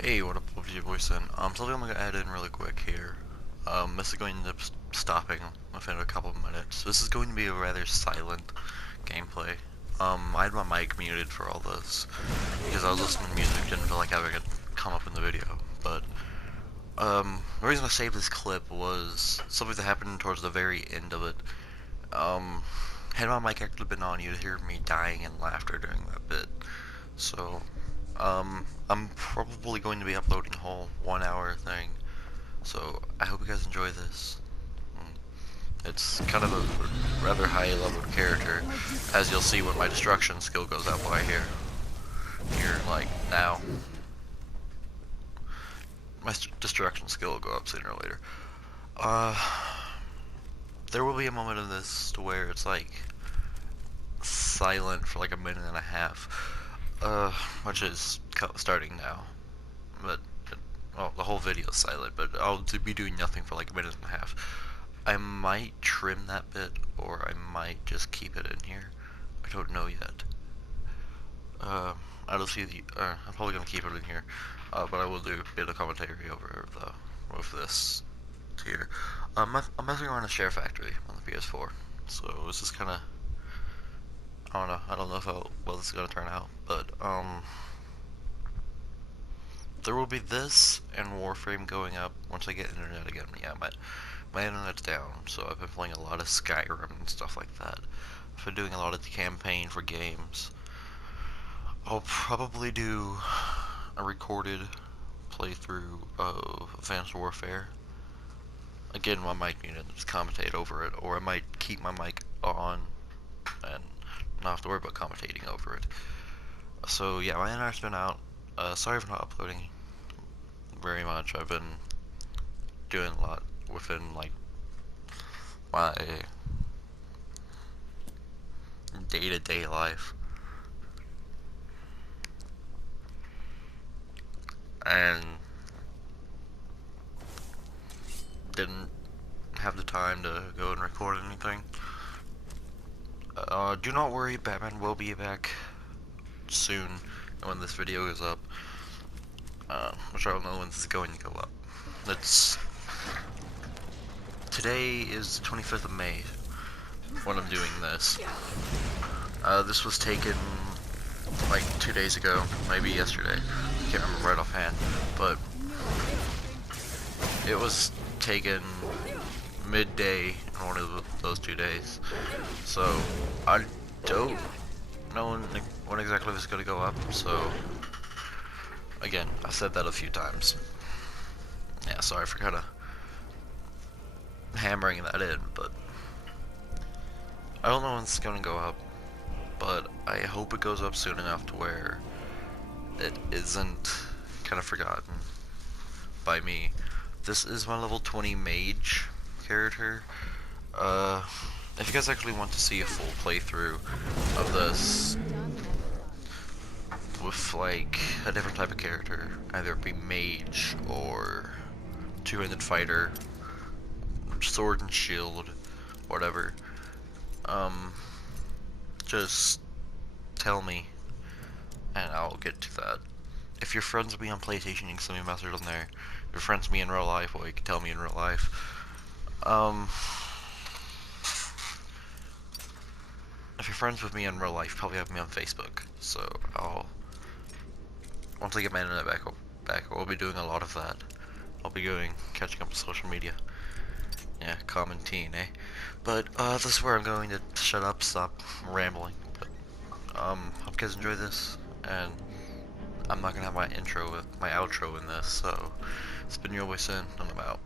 Hey, what up, your voice in? Something I'm gonna add in really quick here. This is going to end up stopping within a couple of minutes. This is going to be a rather silent gameplay. I had my mic muted for all this because I was listening to music, didn't feel like having it come up in the video. But, the reason I saved this clip was something that happened towards the very end of it. Had my mic actually been on, you'd hear me dying in laughter during that bit. So, I'm probably going to be uploading a whole 1 hour thing, so I hope you guys enjoy this. It's kind of a rather high level character, as you'll see when my destruction skill goes up right here, like, now. My destruction skill will go up sooner or later. Uh, there will be a moment in this to where it's like, silent for like a minute and a half, which is starting now. But well, the whole video is silent, but I'll be doing nothing for like a minute and a half. I might trim that bit, or I might just keep it in here. I don't know yet. I don't see the. I'm probably gonna keep it in here, but I will do a bit of commentary over with this here. I'm messing around a SHAREfactory on the PS4, so this is kind of. I don't know. I don't know how well this is gonna turn out, but there will be this and Warframe going up once I get internet again. Yeah, my internet's down, so I've been playing a lot of Skyrim and stuff like that. I've been doing a lot of the campaign for games. I'll probably do a recorded playthrough of Advanced Warfare. Again, my mic muted, just commentate over it, or I might keep my mic on and not have to worry about commentating over it. So yeah, my internet's been out. Sorry for not uploading very much. I've been doing a lot within like my day-to-day life, and didn't have the time to go and record anything. Do not worry, Batman will be back soon when this video goes up, which I don't know when this is going to go up. It's today is the 25th of May when I'm doing this. This was taken like 2 days ago, maybe yesterday. I can't remember right offhand, but it was taken midday in one of those 2 days. So I don't know when exactly this is going to go up. So again, I've said that a few times. Yeah, sorry for kind of hammering that in, but I don't know when it's going to go up. But I hope it goes up soon enough to where it isn't kind of forgotten by me. This is my level 20 mage character. If you guys actually want to see a full playthrough of this with like a different type of character, either it be mage or two-handed fighter, sword and shield, whatever, just tell me and I'll get to that. If you're friends with me on PlayStation, you can send me a message on there. If you're friends with me in real life, well, you can tell me in real life. If you're friends with me in real life, you probably have me on Facebook. So once I get my internet back, I'll be doing a lot of that. I'll be catching up with social media. Yeah, commenting, eh? But this is where I'm going to shut up, stop rambling. But hope you guys enjoy this, and I'm not gonna have my outro in this. So it's been your boy Sin, and I'm out.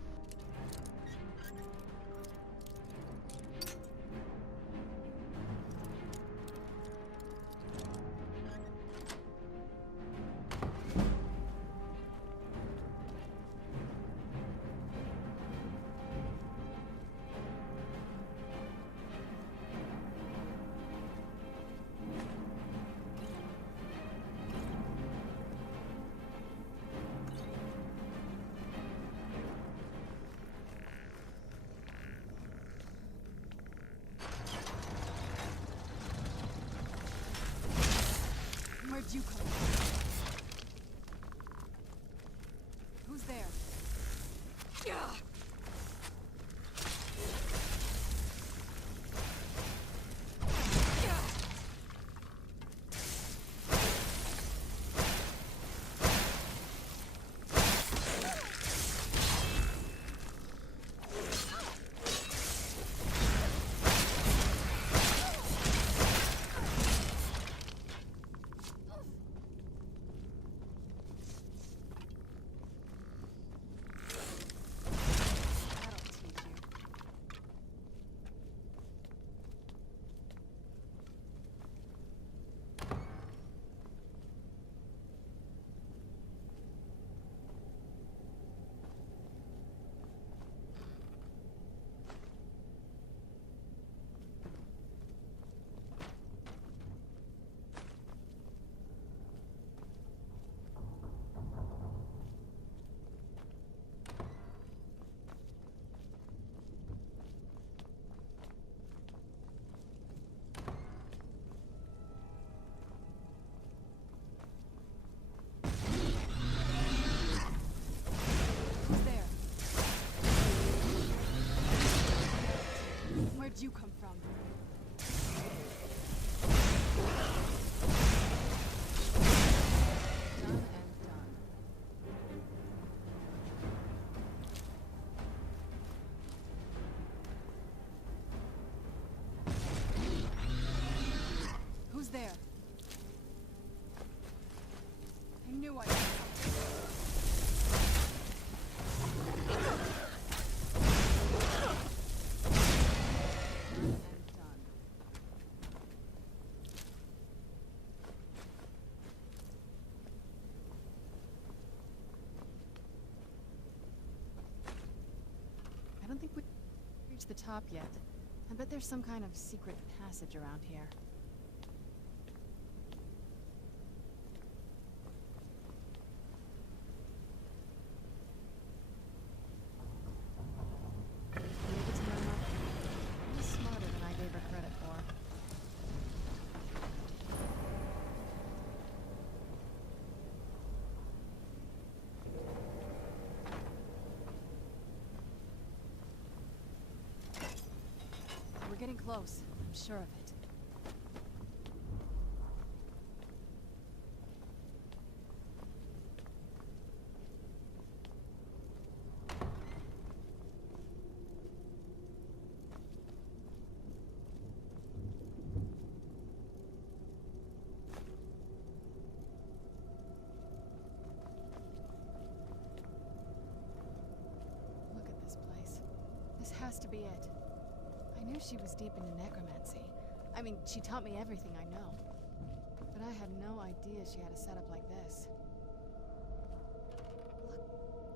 Where'd you come from? Done and done. Who's there? I knew I was I don't think we reached the top yet. I bet there's some kind of secret passage around here. Maybe it's my mother. She's smarter than I gave her credit for. We're getting close. I'm sure of it. Look at this place. This has to be it. I knew she was deep into necromancy. I mean, she taught me everything I know. But I had no idea she had a setup like this.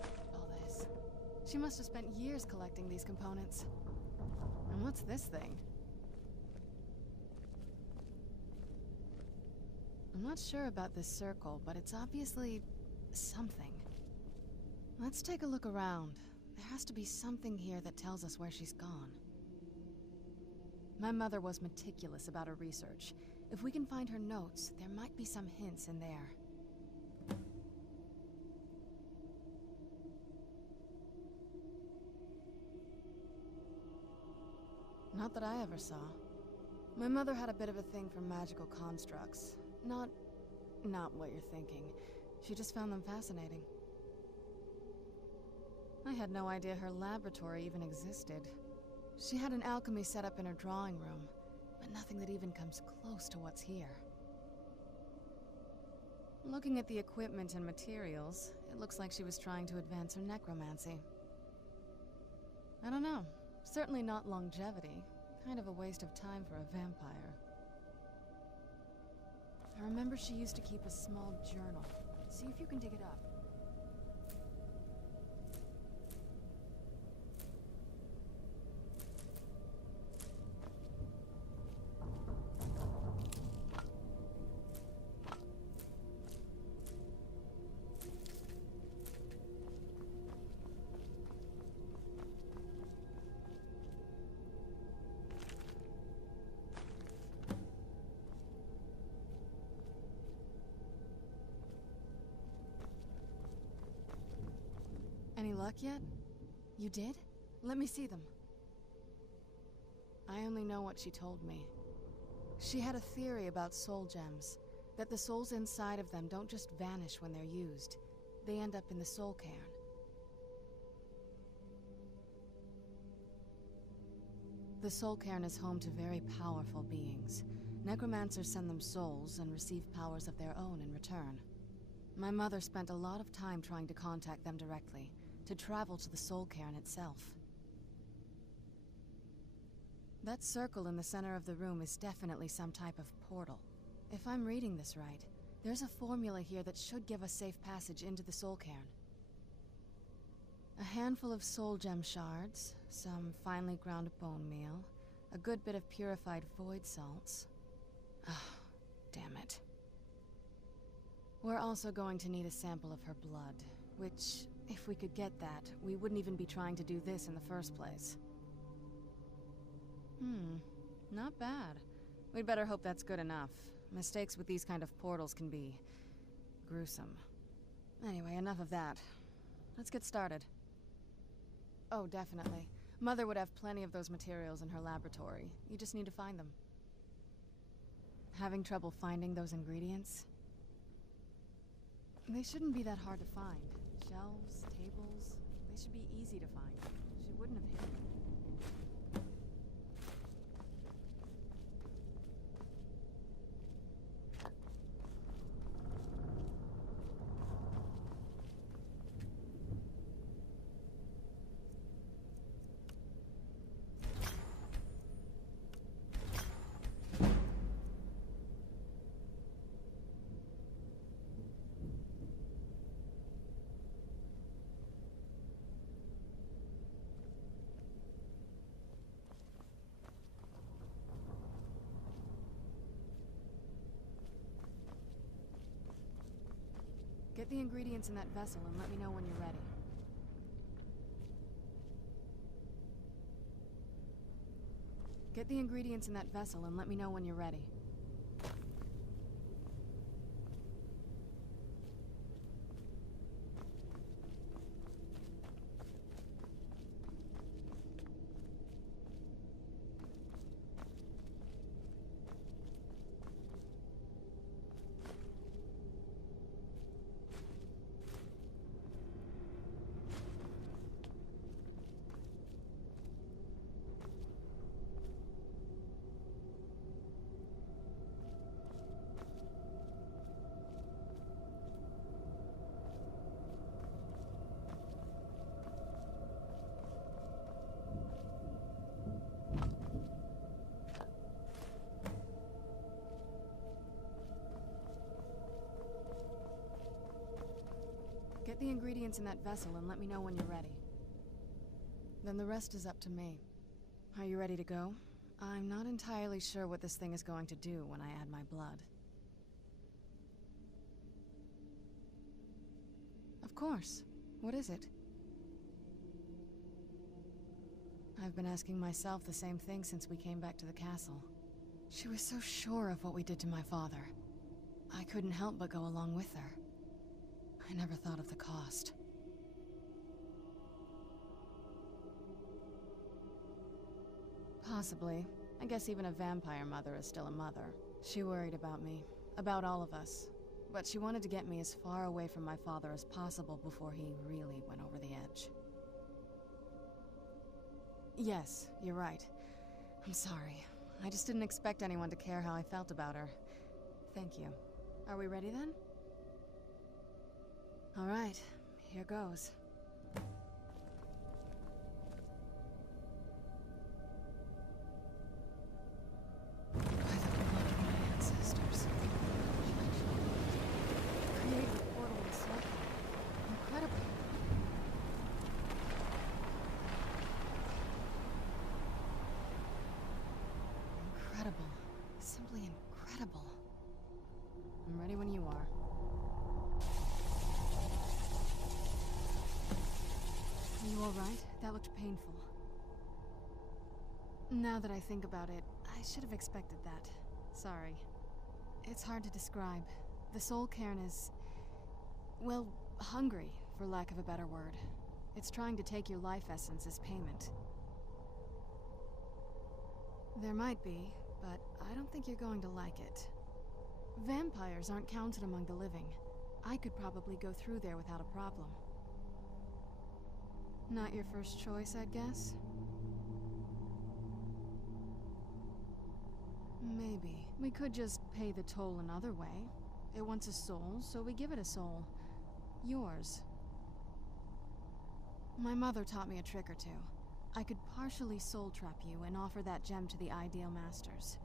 Look at all this. She must have spent years collecting these components. And what's this thing? I'm not sure about this circle, but it's obviously something. Let's take a look around. There has to be something here that tells us where she's gone. My mother was meticulous about her research. If we can find her notes, there might be some hints in there. Not that I ever saw. My mother had a bit of a thing for magical constructs. Not what you're thinking. She just found them fascinating. I had no idea her laboratory even existed. She had an alchemy set up in her drawing room, but nothing that even comes close to what's here. Looking at the equipment and materials, it looks like she was trying to advance her necromancy. I don't know. Certainly not longevity. Kind of a waste of time for a vampire. I remember she used to keep a small journal. See if you can dig it up. Any luck yet? You did? Let me see them. I only know what she told me. She had a theory about soul gems, that the souls inside of them don't just vanish when they're used. They end up in the soul cairn. The soul cairn is home to very powerful beings. Necromancers send them souls and receive powers of their own in return. My mother spent a lot of time trying to contact them directly, to travel to the soul cairn itself. That circle in the center of the room is definitely some type of portal. If I'm reading this right, there's a formula here that should give us safe passage into the soul cairn. A handful of soul gem shards, some finely ground bone meal, a good bit of purified void salts. Ah, damn it. We're also going to need a sample of her blood, which, if we could get that, we wouldn't even be trying to do this in the first place. Not bad. We'd better hope that's good enough. Mistakes with these kind of portals can be gruesome. Anyway, enough of that. Let's get started. Oh, definitely. Mother would have plenty of those materials in her laboratory. You just need to find them. Having trouble finding those ingredients? They shouldn't be that hard to find. Shelves, tables, they should be easy to find. She wouldn't have hidden them. Get the ingredients in that vessel and let me know when you're ready. Get the ingredients in that vessel and let me know when you're ready. Get the ingredients in that vessel and let me know when you're ready. Then the rest is up to me. Are you ready to go? I'm not entirely sure what this thing is going to do when I add my blood. Of course. What is it? I've been asking myself the same thing since we came back to the castle. She was so sure of what we did to my father. I couldn't help but go along with her. I never thought of the cost. Possibly. I guess even a vampire mother is still a mother. She worried about me, about all of us. But she wanted to get me as far away from my father as possible before he really went over the edge. Yes, you're right. I'm sorry. I just didn't expect anyone to care how I felt about her. Thank you. Are we ready then? All right, here goes. By the blood of my ancestors. Created a portal and circle. Incredible. Incredible. Simply incredible. I'm ready when you are. Are you alright? That looked painful. Now that I think about it, I should have expected that. Sorry. It's hard to describe. The soul cairn is... well, hungry, for lack of a better word. It's trying to take your life essence as payment. There might be, but I don't think you're going to like it. Vampires aren't counted among the living. I could probably go through there without a problem. Not your first choice, I'd guess? Maybe. We could just pay the toll another way. It wants a soul, so we give it a soul. Yours. My mother taught me a trick or two. I could partially soul trap you and offer that gem to the ideal masters.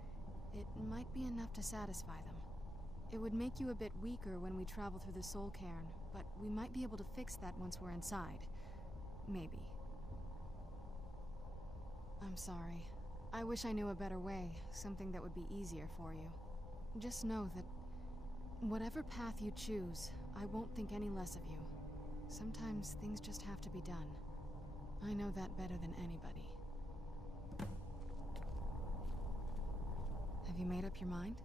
It might be enough to satisfy them. It would make you a bit weaker when we travel through the soul cairn, but we might be able to fix that once we're inside. Maybe. I'm sorry. I wish I knew a better way, something that would be easier for you. Just know that whatever path you choose, I won't think any less of you. Sometimes things just have to be done. I know that better than anybody. Have you made up your mind?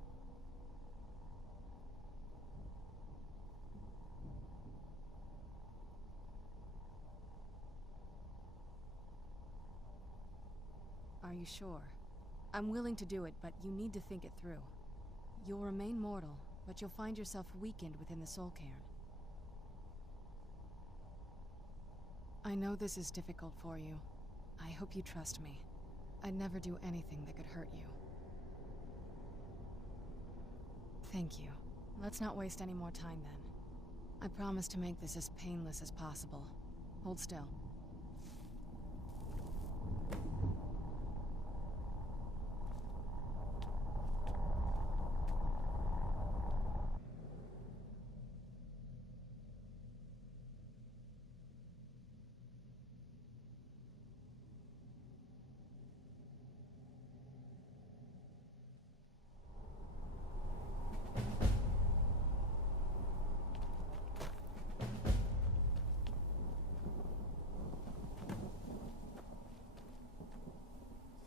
Are you sure? I'm willing to do it, but you need to think it through. You'll remain mortal, but you'll find yourself weakened within the soul cairn. I know this is difficult for you. I hope you trust me. I'd never do anything that could hurt you. Thank you. Let's not waste any more time then. I promise to make this as painless as possible. Hold still.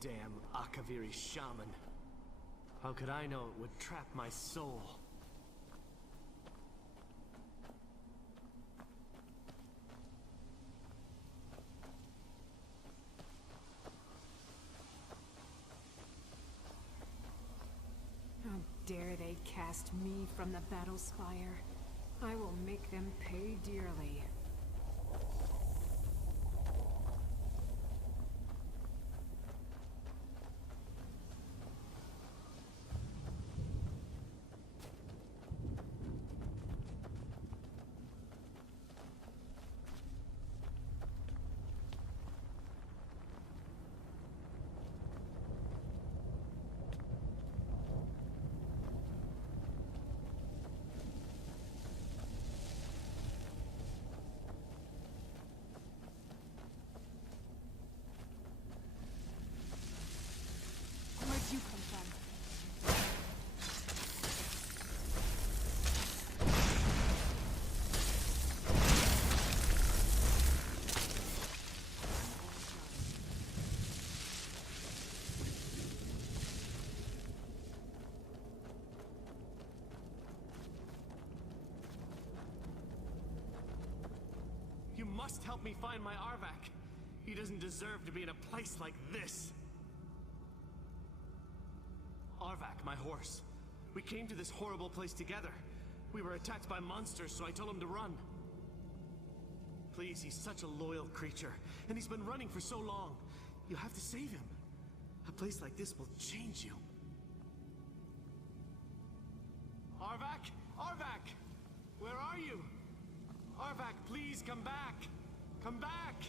Damn Akaviri shaman. How could I know it would trap my soul? How dare they cast me from the battle spire? I will make them pay dearly. Where'd you come from? You must help me find my Arvak. He doesn't deserve to be in a place like this. Arvak, my horse. We came to this horrible place together. We were attacked by monsters, so I told him to run. Please, he's such a loyal creature, and he's been running for so long. You have to save him. A place like this will change you. Arvak? Arvak! Where are you? Arvak, please come back! Come back!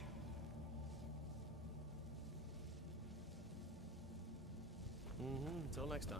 Until next time.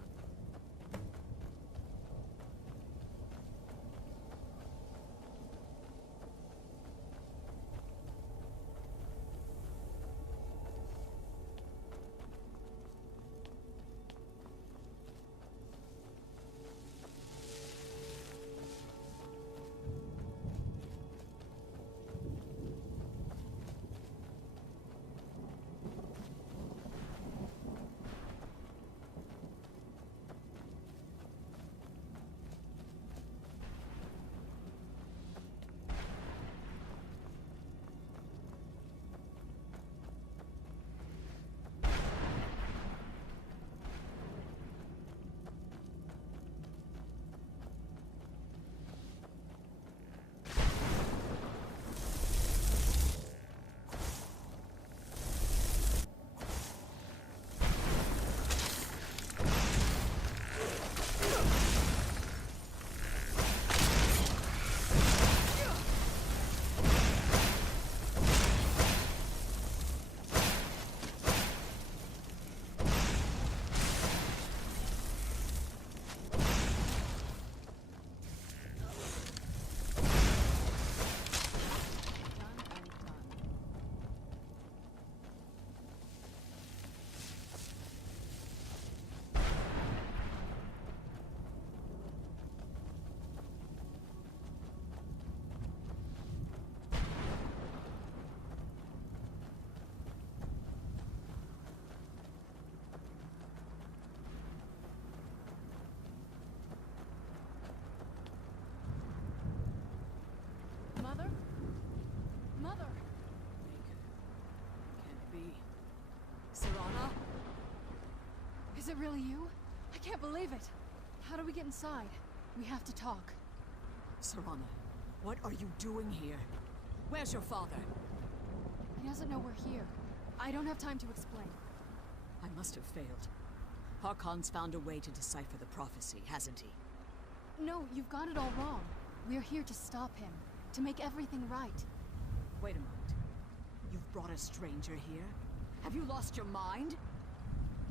really you? I can't believe it. How do we get inside? We have to talk. Serana, what are you doing here? Where's your father? He doesn't know we're here. I don't have time to explain. I must have failed. Harkon's found a way to decipher the prophecy, hasn't he? No, you've got it all wrong. We're here to stop him. To make everything right. Wait a moment. You've brought a stranger here? Have you lost your mind?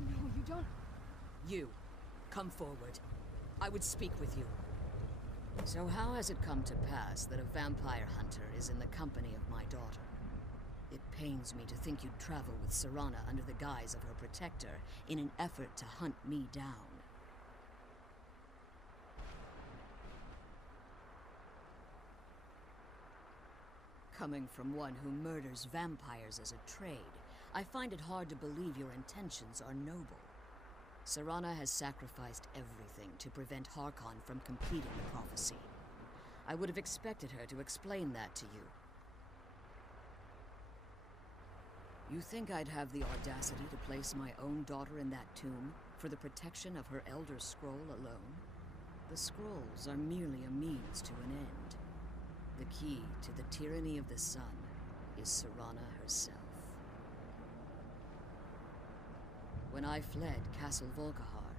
No, you don't... You, come forward. I would speak with you. So how has it come to pass that a vampire hunter is in the company of my daughter? It pains me to think you'd travel with Serana under the guise of her protector in an effort to hunt me down. Coming from one who murders vampires as a trade, I find it hard to believe your intentions are noble. Serana has sacrificed everything to prevent Harkon from completing the prophecy. I would have expected her to explain that to you. You think I'd have the audacity to place my own daughter in that tomb for the protection of her Elder Scroll alone? The scrolls are merely a means to an end. The key to the tyranny of the sun is Serana herself. When I fled Castle Volkihar,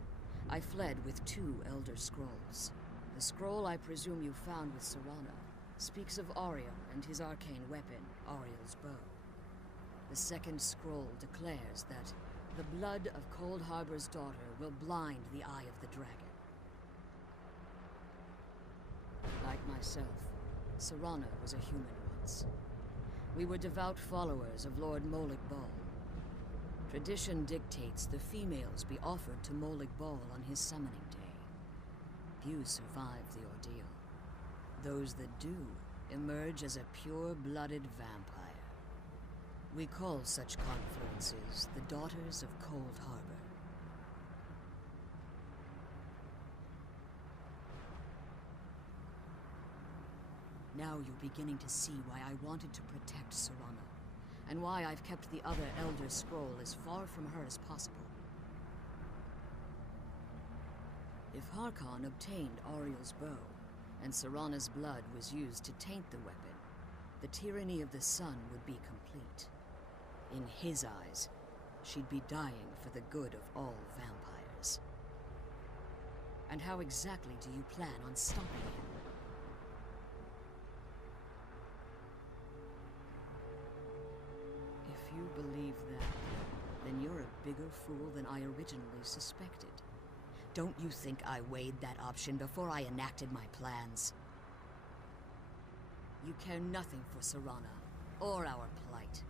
I fled with 2 Elder Scrolls. The scroll I presume you found with Serana speaks of Ariel and his arcane weapon, Ariel's bow. The second scroll declares that the blood of Cold Harbor's daughter will blind the eye of the dragon. Like myself, Serana was a human once. We were devout followers of Lord Molig Bal. Tradition dictates the females be offered to Molig Bal on his summoning day. Few survive the ordeal. Those that do emerge as a pure-blooded vampire. We call such confluences the Daughters of Cold Harbor. Now you're beginning to see why I wanted to protect Serana, and why I've kept the other Elder Scroll as far from her as possible. If Harkon obtained Ariel's bow, and Serana's blood was used to taint the weapon, the tyranny of the sun would be complete. In his eyes, she'd be dying for the good of all vampires. And how exactly do you plan on stopping him? If you believe that, then you're a bigger fool than I originally suspected. Don't you think I weighed that option before I enacted my plans? You care nothing for Serana, or our plight.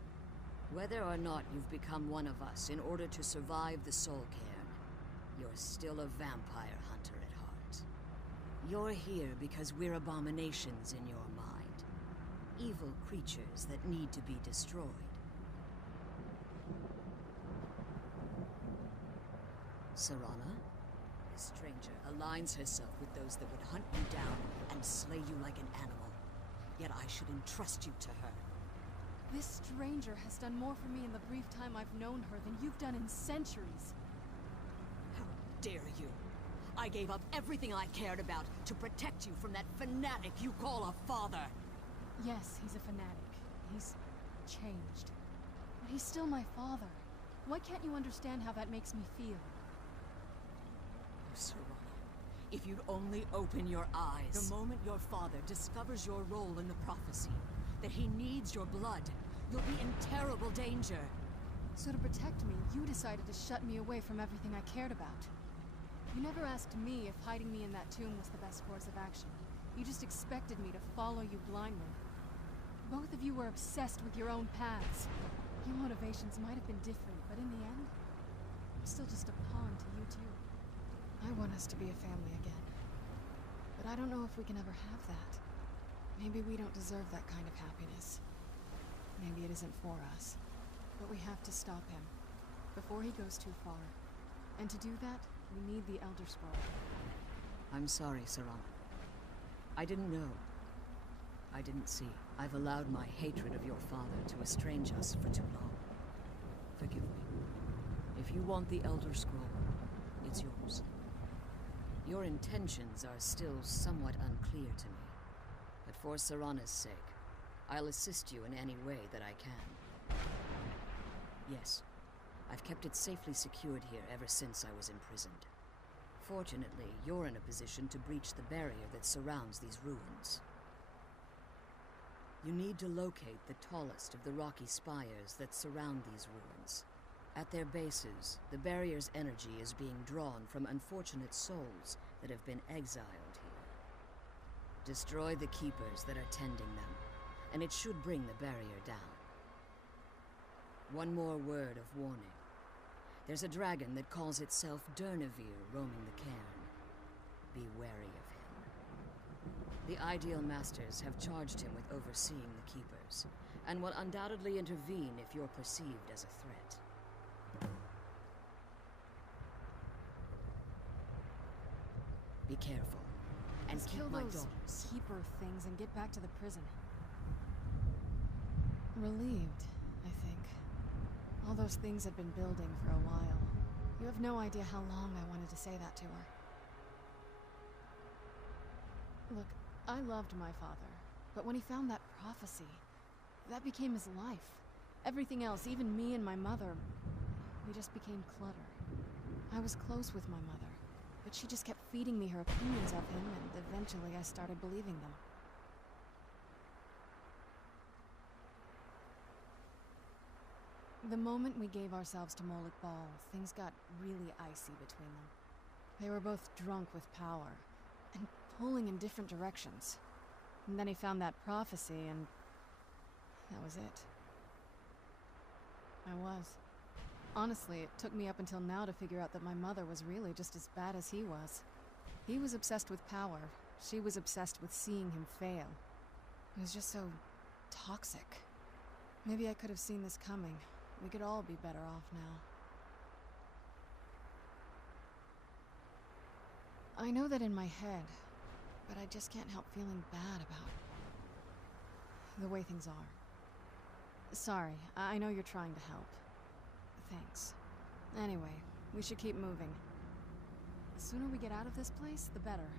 Whether or not you've become one of us in order to survive the Soul Cairn, you're still a vampire hunter at heart. You're here because we're abominations in your mind. Evil creatures that need to be destroyed. Serana? This stranger aligns herself with those that would hunt you down and slay you like an animal. Yet I should entrust you to her. This stranger has done more for me in the brief time I've known her than you've done in centuries. How dare you! I gave up everything I cared about to protect you from that fanatic you call a father! Yes, he's a fanatic. He's changed. But he's still my father. Why can't you understand how that makes me feel? Oh, Serana, if you'd only open your eyes. The moment your father discovers your role in the prophecy, that he needs your blood, you'll be in terrible danger. So to protect me, you decided to shut me away from everything I cared about. You never asked me if hiding me in that tomb was the best course of action. You just expected me to follow you blindly. Both of you were obsessed with your own paths. Your motivations might have been different, but in the end, I'm still just a pawn to you two. I want us to be a family again. But I don't know if we can ever have that. Maybe we don't deserve that kind of happiness. Maybe it isn't for us. But we have to stop him, before he goes too far. And to do that, we need the Elder Scroll. I'm sorry, Serana. I didn't know. I didn't see. I've allowed my hatred of your father to estrange us for too long. Forgive me. If you want the Elder Scroll, it's yours. Your intentions are still somewhat unclear to me, but for Serana's sake, I'll assist you in any way that I can. Yes, I've kept it safely secured here ever since I was imprisoned. Fortunately, you're in a position to breach the barrier that surrounds these ruins. You need to locate the tallest of the rocky spires that surround these ruins. At their bases, the barrier's energy is being drawn from unfortunate souls that have been exiled here. Destroy the keepers that are tending them, and it should bring the barrier down. One more word of warning. There's a dragon that calls itself Durnevere roaming the cairn. Be wary of him. The Ideal Masters have charged him with overseeing the keepers, and will undoubtedly intervene if you're perceived as a threat. Be careful, and Let's keep kill my those daughters. keeper things and get back to the prison. Relieved, I think. All those things had been building for a while. You have no idea how long I wanted to say that to her. Look, I loved my father, but when he found that prophecy, that became his life. Everything else, even me and my mother, we just became clutter. I was close with my mother, but she just kept feeding me her opinions of him, and eventually I started believing them. The moment we gave ourselves to Moloch Ball, things got really icy between them. They were both drunk with power, and pulling in different directions. And then he found that prophecy, and that was it. I was. Honestly, it took me up until now to figure out that my mother was really just as bad as he was. He was obsessed with power. She was obsessed with seeing him fail. It was just so toxic. Maybe I could have seen this coming. We could all be better off now. I know that in my head, but I just can't help feeling bad about the way things are. Sorry, I know you're trying to help. Thanks. Anyway, we should keep moving. The sooner we get out of this place, the better.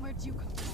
Where'd you come from?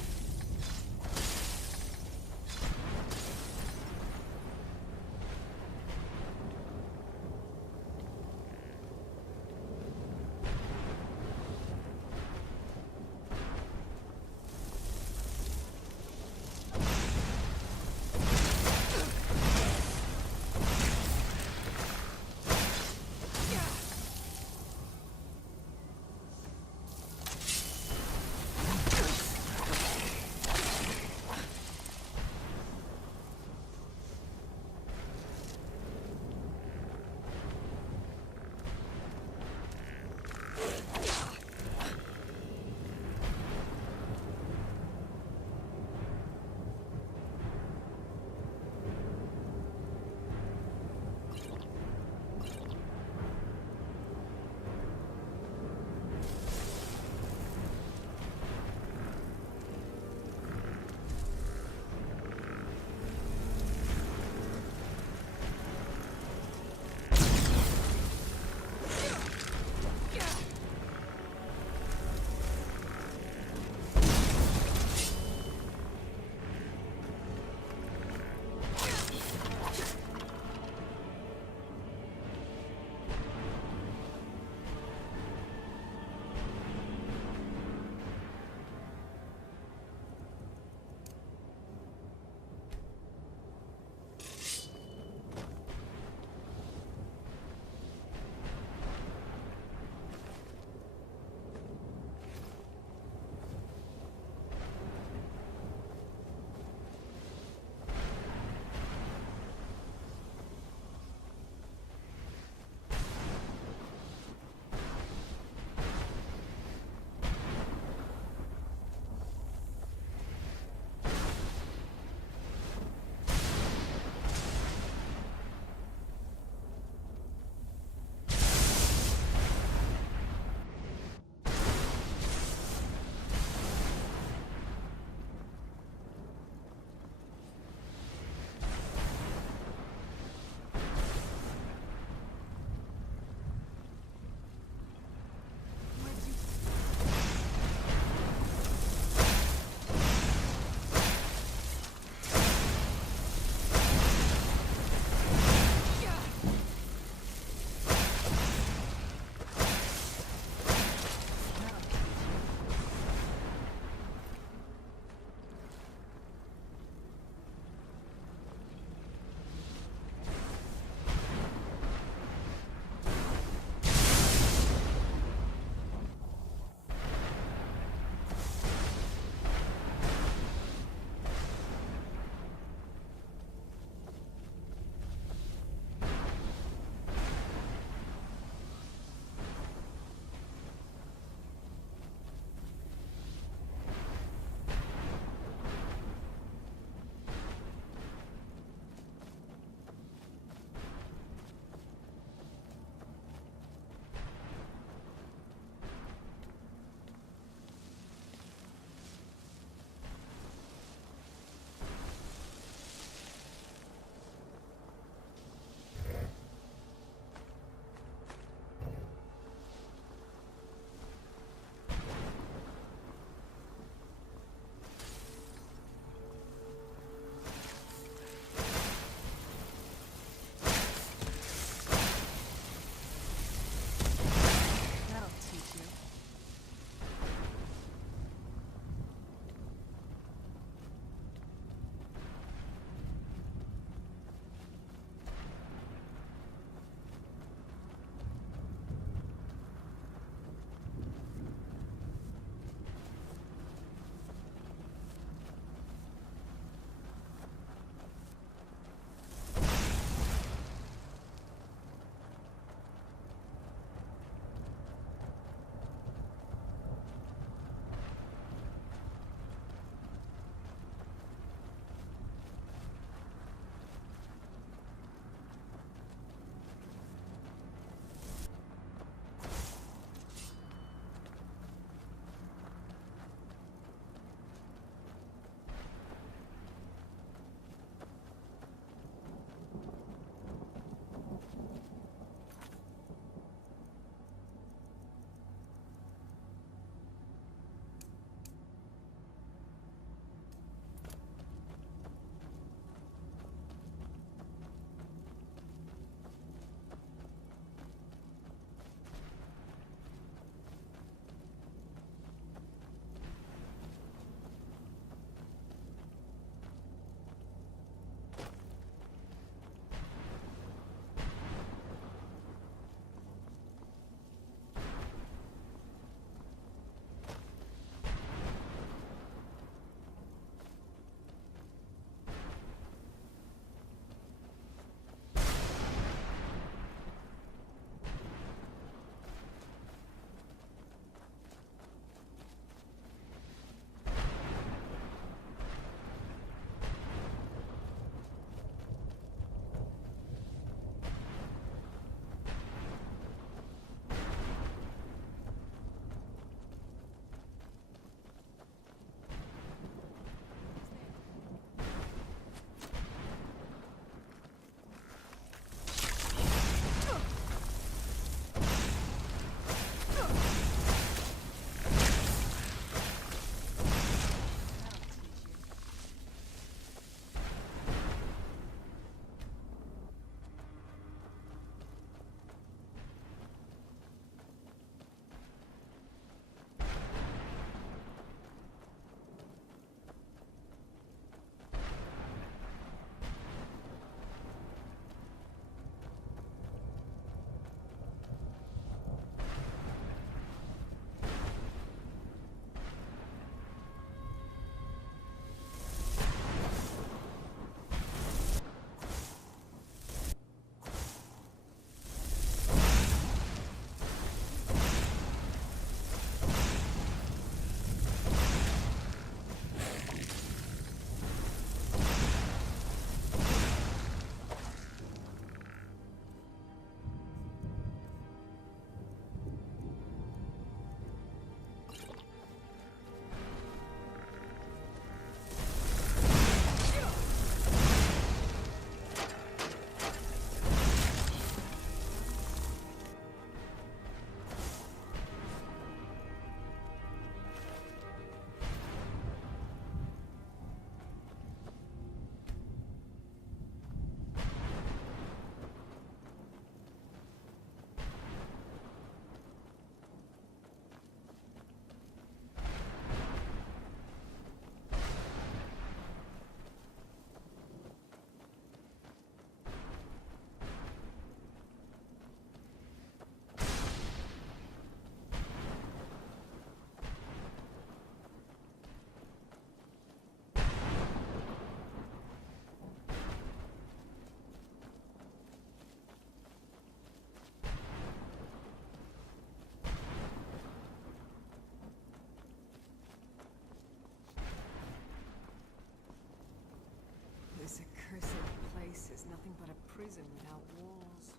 but a prison without walls.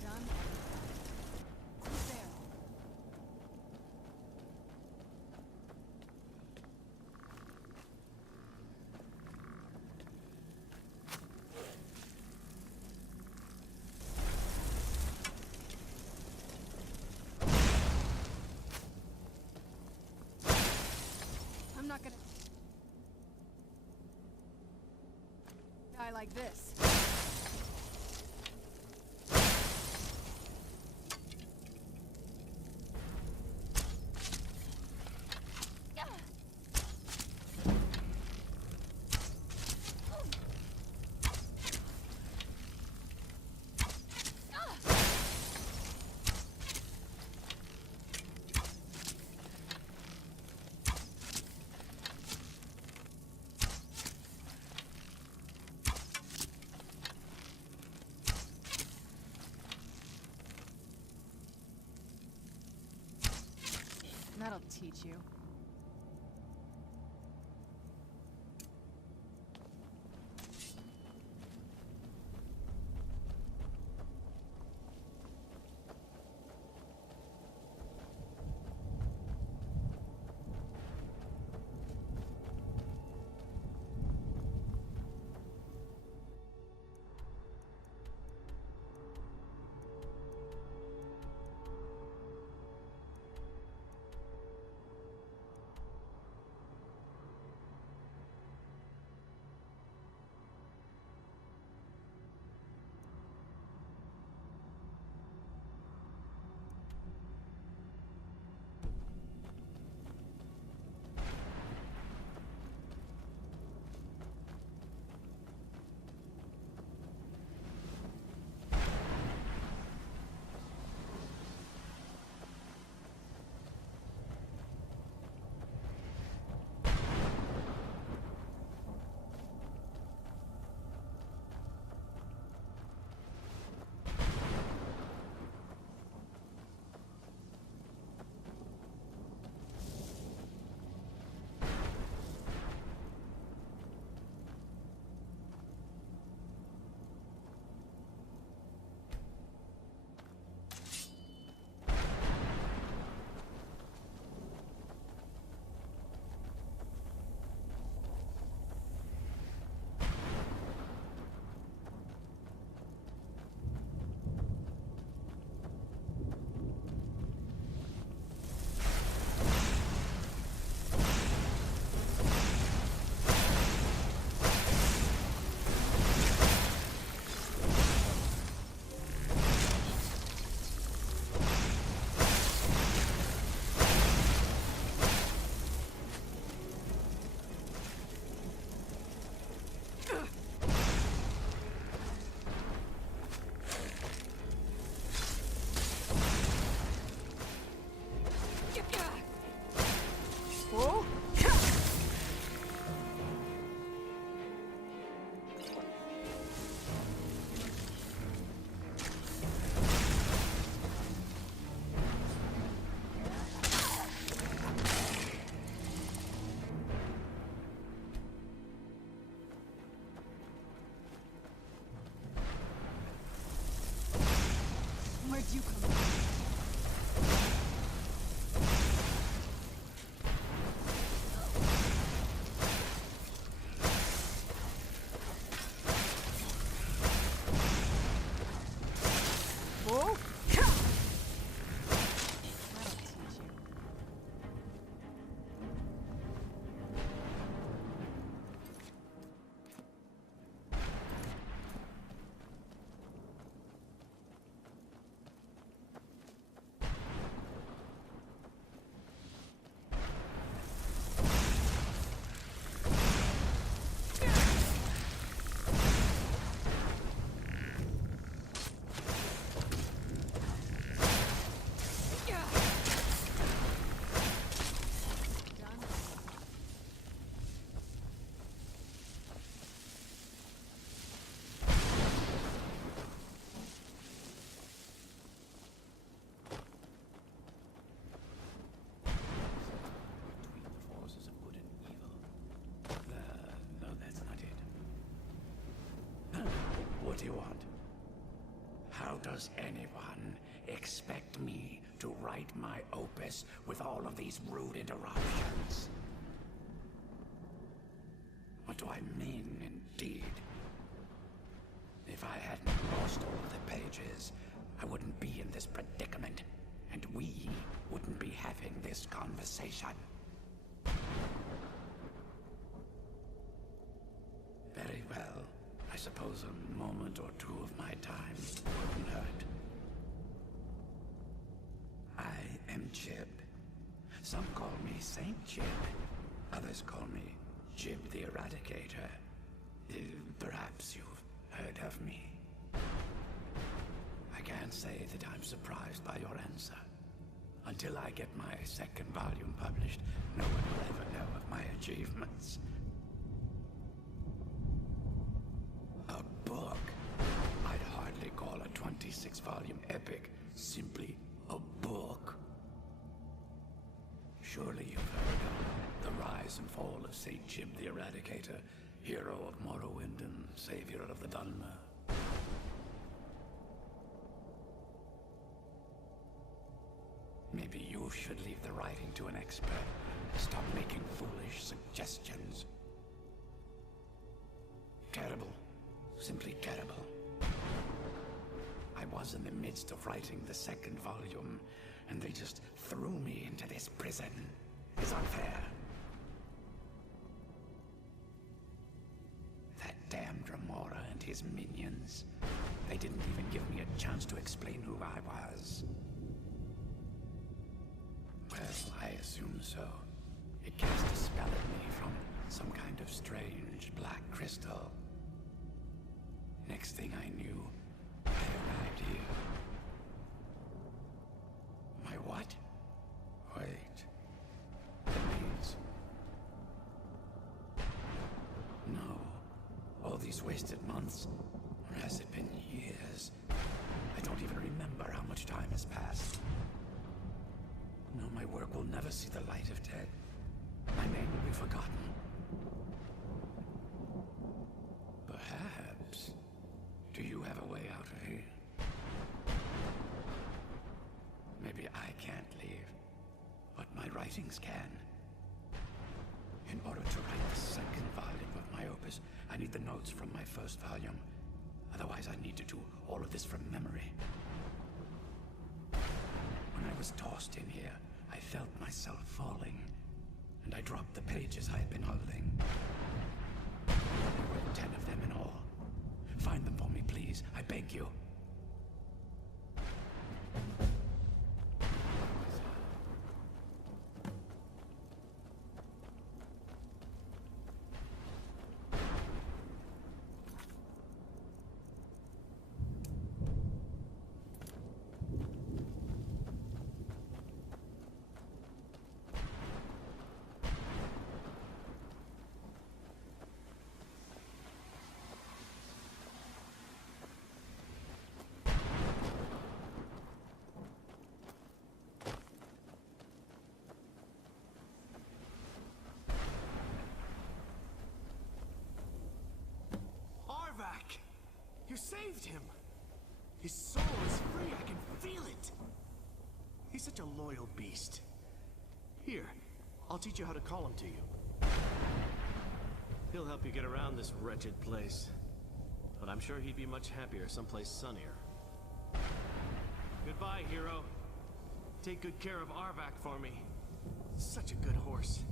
Done? Who's there? I'm not gonna die like this. That'll teach you. Where'd you come from? Oh! That'll teach you. What do you want? How does anyone expect me to write my opus with all of these rude interruptions? What do I mean, indeed? If I hadn't lost all of the pages, I wouldn't be in this predicament, and we wouldn't be having this conversation. Very well. I suppose a moment or two of my time wouldn't hurt. I am Jib. Some call me Saint Jib. Others call me Jib the Eradicator. Perhaps you've heard of me. I can't say that I'm surprised by your answer. Until I get my second volume published, no one will ever know of my achievements. A book? I'd hardly call a 26-volume epic simply a book. Surely you've heard of the rise and fall of Saint Jib the Eradicator, hero of Morrowind and savior of the Dunmer. Maybe you should leave the writing to an expert. Stop making foolish suggestions. Terrible. Simply terrible. I was in the midst of writing the second volume, and they just threw me into this prison. It's unfair. That damned Remora and his minions. They didn't even give me a chance to explain who I was. Well, I assume so. It cast a spell at me from some kind of strange black crystal. Next thing I knew, I arrived here. My what? Wait. That means... No. All these wasted months? Or has it been years? I don't even remember how much time has passed. No, my work will never see the light of day. My name will be forgotten. Perhaps. Do you have a way out of here? Maybe I can't leave, but my writings can. In order to write the second volume of my opus, I need the notes from my first volume. Otherwise, I need to do all of this from memory. When I was tossed in here, I felt myself falling, and I dropped the pages I had been holding. There were 10 of them in all. Find them for me, please. I beg you. You saved him! His soul is free, I can feel it! He's such a loyal beast. Here, I'll teach you how to call him to you. He'll help you get around this wretched place. But I'm sure he'd be much happier someplace sunnier. Goodbye, hero. Take good care of Arvak for me. Such a good horse.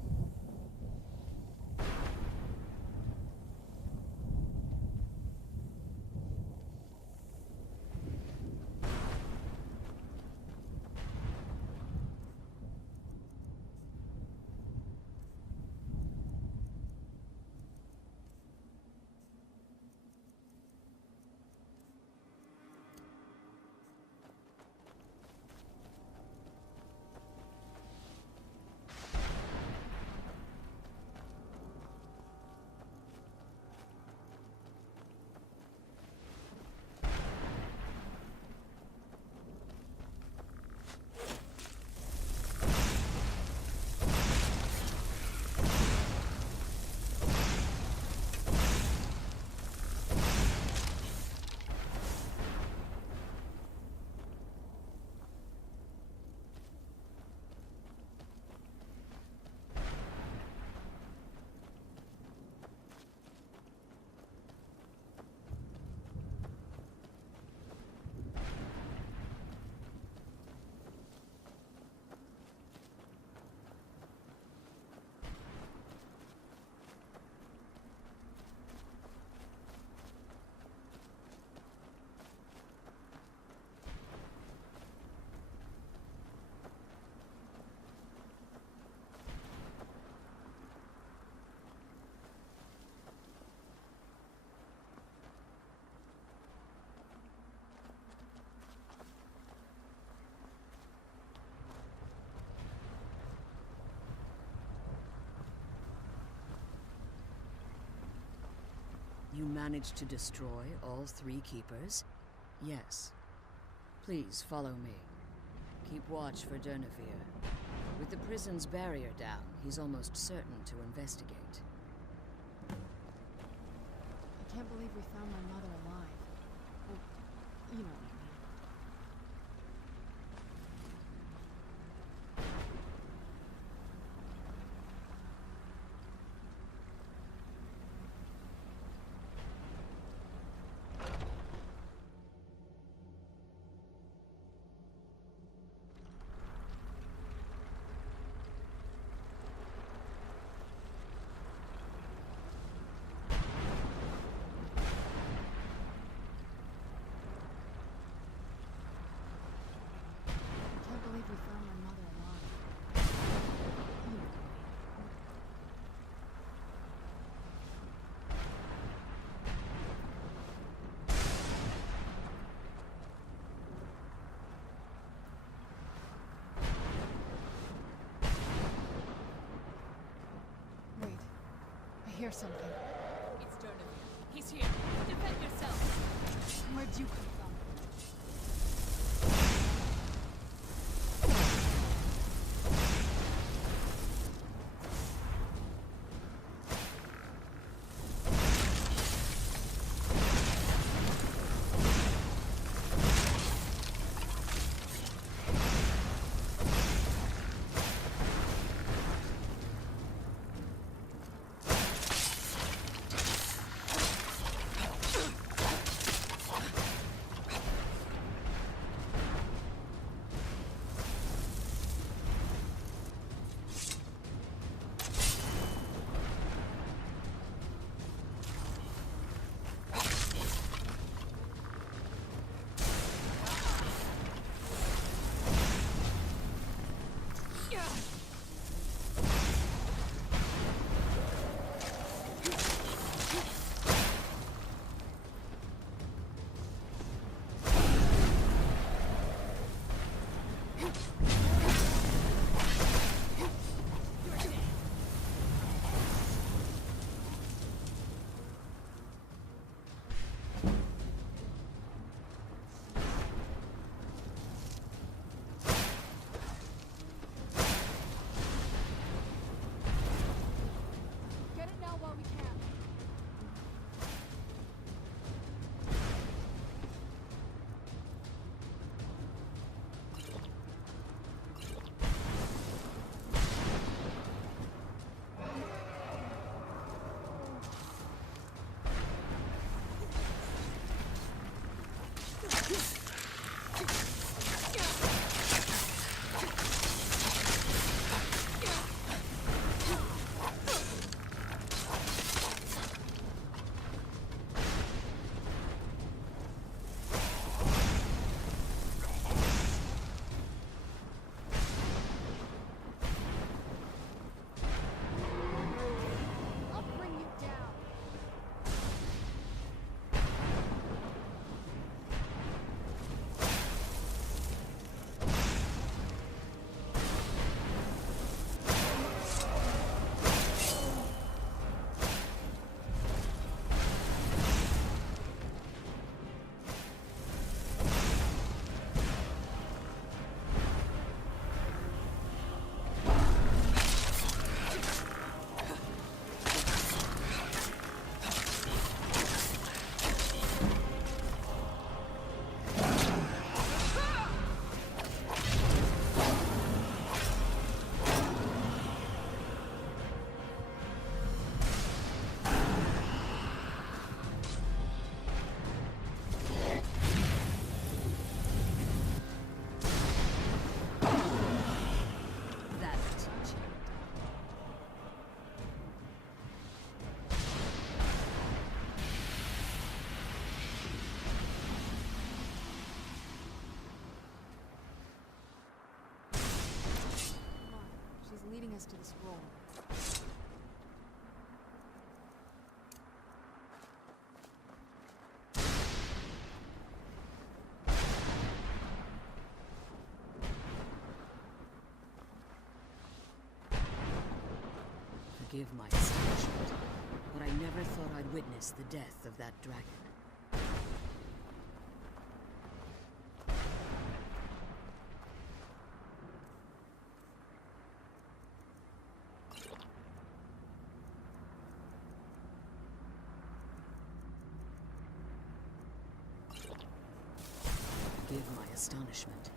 You managed to destroy all 3 keepers? Yes. Please follow me. Keep watch for Durnevere. With the prison's barrier down, he's almost certain to investigate. I can't believe we found my mother alive. Well, you know what I mean. I can't believe we found my mother alive. You know what I mean. Wait. I hear something. It's Durnevere. He's here. Defend yourself. Where'd you come from? Get it now while we can. I'll bring you down. That'll teach you. Come on. She's leading us to the scroll. Forgive my astonishment. but I never thought I'd witness the death of that dragon. Forgive my astonishment,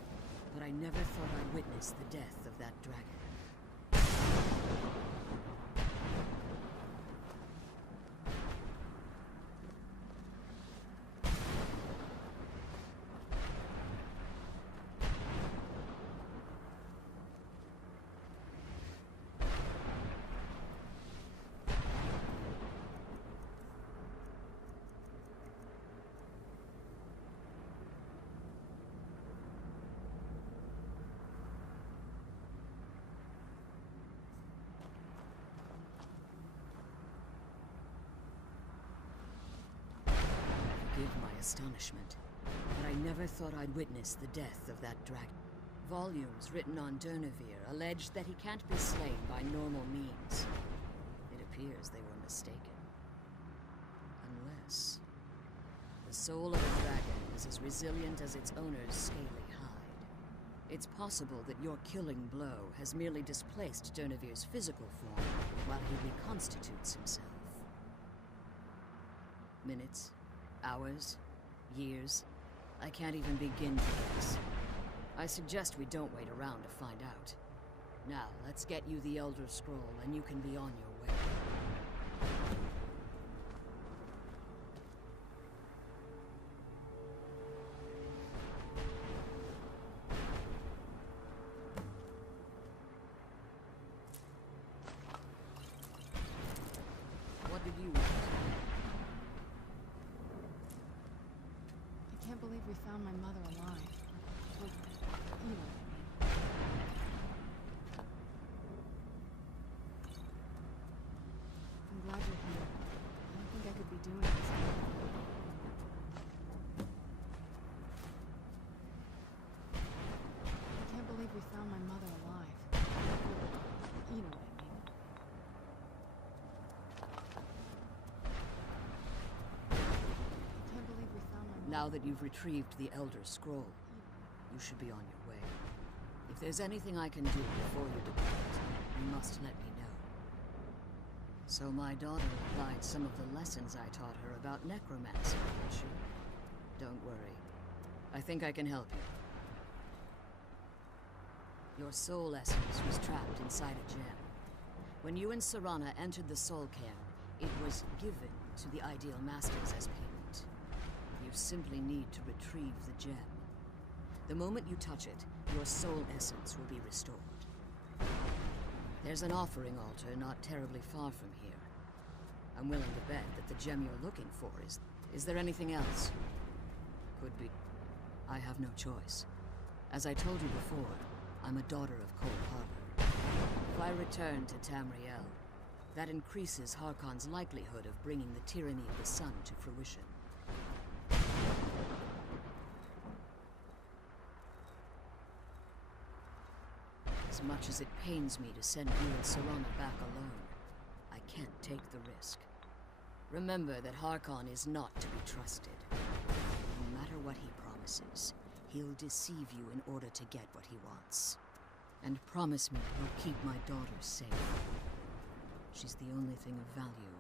but I never thought I'd witness the death of that dragon. Forgive my astonishment, but I never thought I'd witness the death of that dragon. Volumes written on Durnevere allege that he can't be slain by normal means. It appears they were mistaken. Unless... the soul of a dragon is as resilient as its owner's scaly hide. It's possible that your killing blow has merely displaced Durnevere's physical form while he reconstitutes himself. Minutes, hours, years. I can't even begin to guess. I suggest we don't wait around to find out. Now, let's get you the Elder Scroll and you can be on your way. What did you want? I can't believe we found my mother alive. Well, you know. I'm glad you're here. I don't think I could be doing this. I can't believe we found my mother alive. You know what I mean. I can't believe we found my mother. Now that you've retrieved the Elder Scroll, you should be on your way. If there's anything I can do before you depart, you must let me know. So my daughter applied some of the lessons I taught her about necromancy, did she? Don't worry. I think I can help you. Your soul essence was trapped inside a gem. When you and Serana entered the Soul Cairn, it was given to the Ideal Masters as payment. You simply need to retrieve the gem. The moment you touch it, your soul essence will be restored. There's an offering altar not terribly far from here. I'm willing to bet that the gem you're looking for is... Is there anything else? Could be. I have no choice. As I told you before, I'm a daughter of Cold Harbor. If I return to Tamriel, that increases Harkon's likelihood of bringing the tyranny of the sun to fruition. As much as it pains me to send you and Serana back alone, I can't take the risk. Remember that Harkon is not to be trusted. No matter what he promises, he'll deceive you in order to get what he wants. And promise me you'll keep my daughter safe. She's the only thing of value